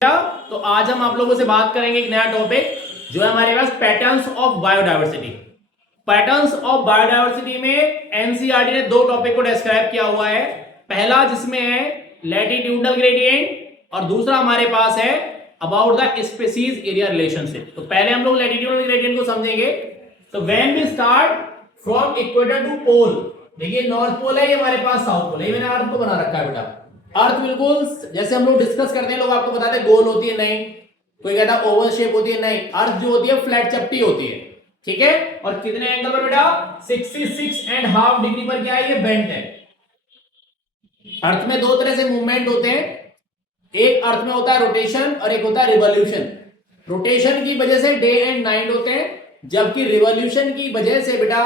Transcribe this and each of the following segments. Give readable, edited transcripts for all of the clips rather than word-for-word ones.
तो आज हम आप लोगों से बात करेंगे एक नया टॉपिक जो है हमारे पास patterns of biodiversity. Patterns of biodiversity में एनसीईआरटी ने दो टॉपिक को डिस्क्राइब किया हुआ है। पहला जिसमें है लैटिट्यूडनल ग्रेडियंट और दूसरा हमारे पास है about the species area relationship. तो पहले हम लोग लैटिट्यूडनल ग्रेडियंट को समझेंगे। तो when we start from equator to pole, देखिए नॉर्थ पोल है, ये हमारे पास साउथ पोल है। ये मैंने अर्थ को बना रखा है बेटा। अर्थ बिल्कुल जैसे हम लोग डिस्कस करते हैं, लोग आपको बताते हैं गोल होती है, नहीं। कोई कहता है ओवल शेप होती है, नहीं। अर्थ जो होती है फ्लैट चपटी होती है, ठीक है। और कितने एंगल पर बेटा? 66.5 डिग्री पर क्या है? ये बेंट है। अर्थ में दो तरह से मूवमेंट होते हैं, एक अर्थ में होता है रोटेशन और एक होता है रिवॉल्यूशन। रोटेशन की वजह से डे एंड नाइट होते हैं, जबकि रिवॉल्यूशन की वजह से बेटा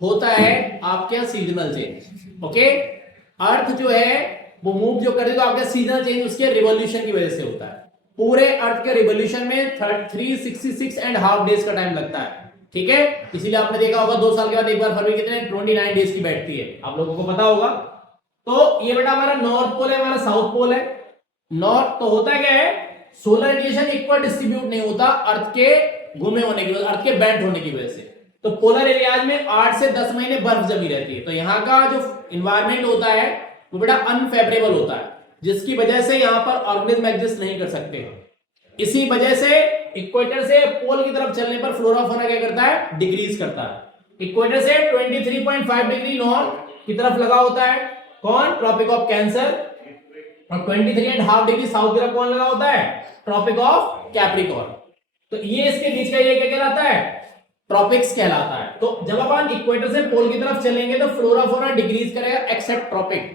होता है आपके सीजनल चेंज। ओके, अर्थ जो है वो मूव जो करती है तो आपका सीजनल चेंज उसके रिवॉल्यूशन की वजह से होता है। पूरे अर्थ के रिवॉल्यूशन में 366.5 डेज का टाइम लगता है, ठीक है। इसीलिए आपने देखा होगा 2 साल के बाद एक बार फरवरी कितने 29 डेज की बैठती है, आप लोगों को पता होगा। तो ये बेटा हमारा नॉर्थ पोल है, हमारा साउथ पोल है। नॉर्थ तो होता क्या है, सोलर रेडिएशन इक्वल डिस्ट्रीब्यूट नहीं होता अर्थ के घूमे होने की वजह, अर्थ के बेंट होने की वजह से। तो पोलर एरियाज में 8 से 10 महीने बर्फ जमी रहती है। तो यहाँ का जो इन्वायरमेंट होता है वो बेटा अनफेवरेबल होता है, जिसकी वजह से यहाँ पर ऑर्गेनिज्म एग्जिस्ट नहीं कर सकते। इसी वजह से इक्वेटर से पोल की तरफ चलने पर फ्लोरा फौना क्या करता है? डिक्रीज करता है। इक्वेटर से 23.5 डिग्री नॉर्थ की तरफ लगा होता है कौन? Tropic of Cancer. और 23.5 डिग्री साउथ की तरफ कौन लगा होता है? Tropic of Capricorn. तो ये इसके बीच का ये क्या कहलाता है? ट्रॉपिक्स कहलाता है। तो जब अपन इक्वेटर से पोल की तरफ चलेंगे तो फ्लोरा फौना डिक्रीज करेगा एक्सेप्ट ट्रॉपिक।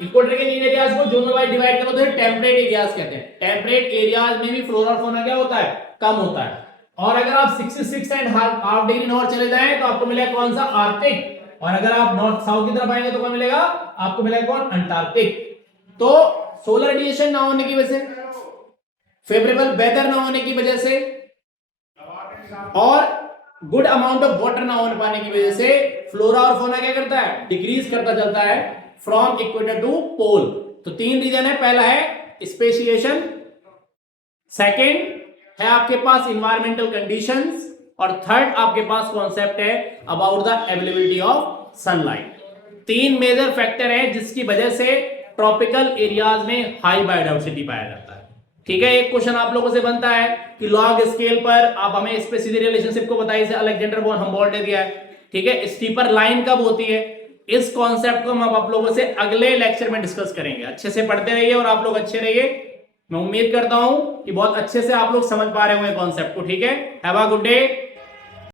इक्वेटर के इन एरियाज को जोन वाइज डिवाइड करो तो टेम्परेट एरियाज कहते हैं। टेम्परेट एरियाज में भी फ्लोरा फौना क्या होता है? कम होता है। और अगर आप 66.5 डिग्री नॉर्थ चले जाएं तो आपको मिलेगा कौन सा? आर्कटिक। और अगर आप नॉर्थ साउथ की तरफ आएंगे तो कौन मिलेगा आपको? मिलेगा कौन? अंटार्कटिक। तो सोलर रेडिएशन ना होने की वजह से, फेवरेबल वेदर ना होने की वजह से और गुड अमाउंट ऑफ वाटर ना होने पाने की वजह से फ्लोरा और फौना क्या करता है? डिक्रीज करता चलता है फ्रॉम इक्वेटर टू पोल। तो 3 रीजन है। पहला है स्पेसिएशन, सेकंड है आपके पास इन्वायरमेंटल कंडीशंस, और थर्ड आपके पास कॉन्सेप्ट है about the availability of sunlight. 3 major factor है जिसकी वजह से ट्रॉपिकल एरियाज में हाई बायोडायवर्सिटी पाया जाता है, ठीक है। एक क्वेश्चन आप लोगों से बनता है कि लॉग स्केल पर आप हमें स्पेसिफिक रिलेशनशिप को बताइए, जैसे अलेक्जेंडर वॉन हम्बोल्ट ने दिया है, ठीक है। स्टीपर लाइन कब होती है? इस कॉन्सेप्ट को हम आप लोगों से अगले लेक्चर में डिस्कस करेंगे। अच्छे से पढ़ते रहिए और आप लोग अच्छे रहिए। मैं उम्मीद करता हूं कि बहुत अच्छे से आप लोग समझ पा रहे होंगे कॉन्सेप्ट को, ठीक है। Have a good day.